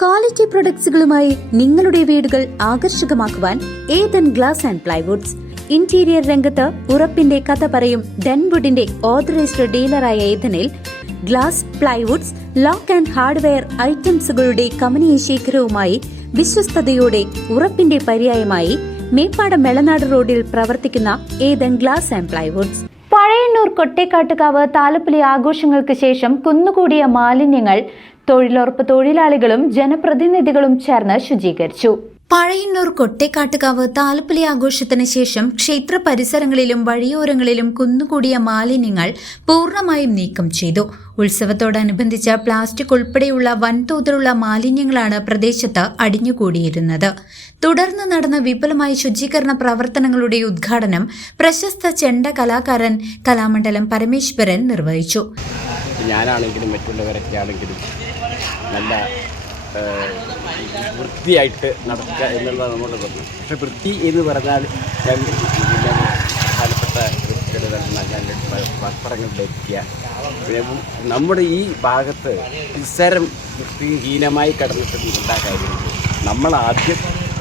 Quality പ്രൊഡക്ട്സുകളുമായി നിങ്ങളുടെ വീടുകൾ ആകർഷകമാക്കുവാൻ Ethan glass and plywoods. Interior രംഗത്ത് ഉറപ്പിന്റെ കഥ പറയും ഡെൻവുഡിന്റെ ഓതറൈസ്ഡ് ഡീലറായ ഏതനിൽ glass, plywoods, lock and hardware ഐറ്റംസുകളുടെ കമനീയ ശേഖരവുമായി വിശ്വസ്തയോടെ ഉറപ്പിന്റെ പര്യായമായി മേപ്പാടം മെളനാട് റോഡിൽ പ്രവർത്തിക്കുന്ന Ethan glass and plywoods. Pazhayannur Kottekkattukavu Thalappoli ആഘോഷങ്ങൾക്ക് ശേഷം കുന്നുകൂടിയ മാലിന്യങ്ങൾ തൊഴിലുറപ്പ് തൊഴിലാളികളും ജനപ്രതിനിധികളും ചേർന്ന് ശുചീകരിച്ചു. പഴയന്നൂർ കൊട്ടേക്കാട്ടുകാവ് താലപ്പൊലി ആഘോഷത്തിന് ശേഷം ക്ഷേത്ര പരിസരങ്ങളിലും വഴിയോരങ്ങളിലും കുന്നുകൂടിയ മാലിന്യങ്ങൾ പൂർണ്ണമായും നീക്കം ചെയ്തു. ഉത്സവത്തോടനുബന്ധിച്ച് പ്ലാസ്റ്റിക് ഉൾപ്പെടെയുള്ള വൻതോതിലുള്ള മാലിന്യങ്ങളാണ് പ്രദേശത്ത് അടിഞ്ഞുകൂടിയിരുന്നത്. തുടർന്ന് നടന്ന വിപുലമായ ശുചീകരണ പ്രവർത്തനങ്ങളുടെ ഉദ്ഘാടനം പ്രശസ്ത ചെണ്ട കലാകാരൻ കലാമണ്ഡലം പരമേശ്വരൻ നിർവഹിച്ചു. ഞാനാണെങ്കിലും മറ്റുള്ളവരൊക്കെ ആണെങ്കിലും നല്ല വൃത്തിയായിട്ട് നടക്കുക എന്നുള്ളത് നമ്മുടെ പറഞ്ഞു. പക്ഷെ വൃത്തി എന്ന് പറഞ്ഞാൽ പ്രധാനപ്പെട്ട വൃത്തികൾ നല്ല വസ്ത്രങ്ങൾ ധരിക്കുക. നമ്മുടെ ഈ ഭാഗത്ത് പരിസരം വൃത്തിഹീനമായി കിടന്നിട്ടുള്ള കാര്യങ്ങൾ നമ്മൾ ആദ്യം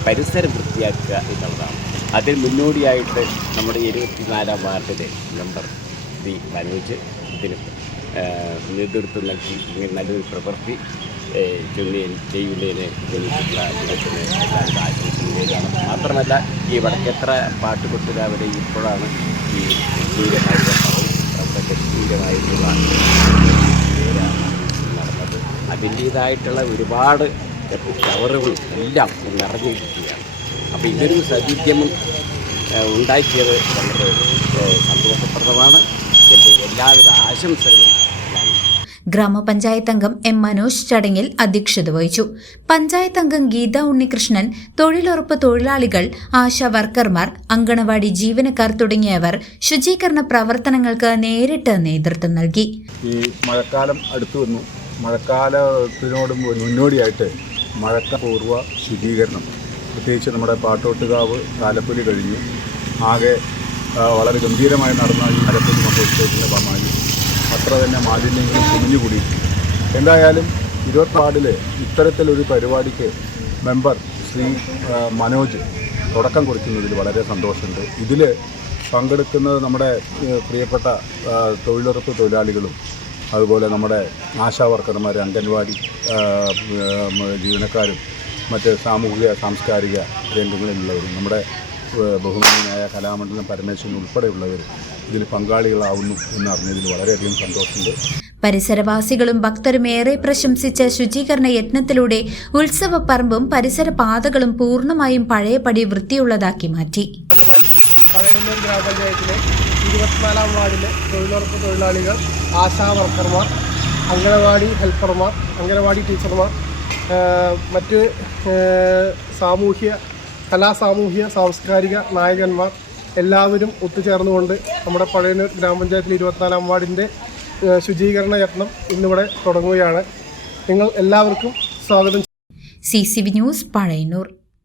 പരിസരം വൃത്തിയാക്കുക എന്നുള്ളതാണ്. അതിന് മുന്നോടിയായിട്ട് നമ്മുടെ 24-ാം വാർഡിലെ മെമ്പർ ശ്രീ മനോജ് ഇതിന് നേതൃത്വം നൽകി ഇങ്ങനെ നല്ലൊരു പ്രവൃത്തി ചെയ്യുന്നതിന് ജനിച്ചിട്ടുള്ള അദ്ദേഹത്തിന് എല്ലാവരും ആശംസിക്കുകയാണ്. മാത്രമല്ല ഈ വടക്കേത്ര പാട്ടുകൊട്ടുകാരുടെ ഇപ്പോഴാണ് ഈ ഗംഭീരമായിട്ടുള്ള നടന്നത്. അതിൻ്റേതായിട്ടുള്ള ഒരുപാട് കവറുകൾ എല്ലാം നിറഞ്ഞിരിക്കുകയാണ്. അപ്പോൾ ഇതൊരു സൗകര്യം ഉണ്ടാക്കിയത് വളരെ സന്തോഷപ്രദമാണ്. എൻ്റെ എല്ലാവിധ ആശംസകളും. ഗ്രാമപഞ്ചായത്ത് അംഗം എം മനോജ് ചടങ്ങിൽ അധ്യക്ഷത വഹിച്ചു. പഞ്ചായത്ത് അംഗം ഗീത ഉണ്ണികൃഷ്ണൻ, തൊഴിലുറപ്പ് തൊഴിലാളികൾ, ആശാ വർക്കർമാർ, അങ്കണവാടി ജീവനക്കാർ തുടങ്ങിയവർ ശുചീകരണ പ്രവർത്തനങ്ങൾക്ക് നേരിട്ട് നേതൃത്വം നൽകി. ഈ മഴക്കാലം അടുത്തു വന്നു. മഴക്കാലത്തിനോട് മുന്നോടിയായിട്ട് മഴക്കാലപൂർവ്വ ശുചീകരണം, പ്രത്യേകിച്ച് നമ്മുടെ പാട്ടോട്ടുകാവ് താലപ്പൊലി കഴിഞ്ഞു. ആകെ വളരെ ഗംഭീരമായി നടന്ന ഈ താലപ്പൊലി മഹോത്സവത്തിൻ്റെ ഭാഗമായി അത്ര തന്നെ മാലിന്യങ്ങളും കുമിഞ്ഞുകൂടിയിട്ടുണ്ട്. എന്തായാലും 24 വാർഡിൽ ഇത്തരത്തിലൊരു പരിപാടിക്ക് മെമ്പർ ശ്രീ മനോജ് തുടക്കം കുറിക്കുന്നതിൽ വളരെ സന്തോഷമുണ്ട്. ഇതിൽ പങ്കെടുക്കുന്നത് നമ്മുടെ പ്രിയപ്പെട്ട തൊഴിലുറപ്പ് തൊഴിലാളികളും അതുപോലെ നമ്മുടെ ആശാ വർക്കർമാർ, അംഗൻവാടി ജീവനക്കാരും മറ്റ് സാമൂഹിക സാംസ്കാരിക രംഗങ്ങളിലുള്ളവരും നമ്മുടെ ബഹുമാനായ കലാമണ്ഡലം പരമേശ്വരൻ ഉൾപ്പെടെയുള്ളവർ ഇതിൽ പങ്കാളികളാവുന്നു എന്നറിഞ്ഞതിൽ വളരെയധികം സന്തോഷമുണ്ട്. പരിസരവാസികളും ഭക്തരും ഏറെ പ്രശംസിച്ച ശുചീകരണ യത്നത്തിലൂടെ ഉത്സവപ്പറമ്പും പരിസര പാതകളും പൂർണ്ണമായും പഴയപടി വൃത്തിയുള്ളതാക്കി മാറ്റി. പഴയന്നൂർ ഗ്രാമപഞ്ചായത്തിലെ 24-ാം വാർഡിലെ തൊഴിലുറപ്പ് തൊഴിലാളികൾ, ആശാ വർക്കർമാർ, അംഗനവാടി ഹെൽപ്പർമാർ, അംഗനവാടി ടീച്ചർമാർ, മറ്റ് സാമൂഹ്യ സാംസ്കാരിക നായകന്മാർ എല്ലാവരും ഒത്തുചേർന്നുകൊണ്ട് നമ്മുടെ പഴയന്നൂർ ഗ്രാമപഞ്ചായത്തിൽ 24-ാം വാർഡിൻ്റെ ശുചീകരണ യത്നം ഇന്നിവിടെ തുടങ്ങുകയാണ്. നിങ്ങൾ എല്ലാവർക്കും സ്വാഗതം. CCV news, Pazhayannur.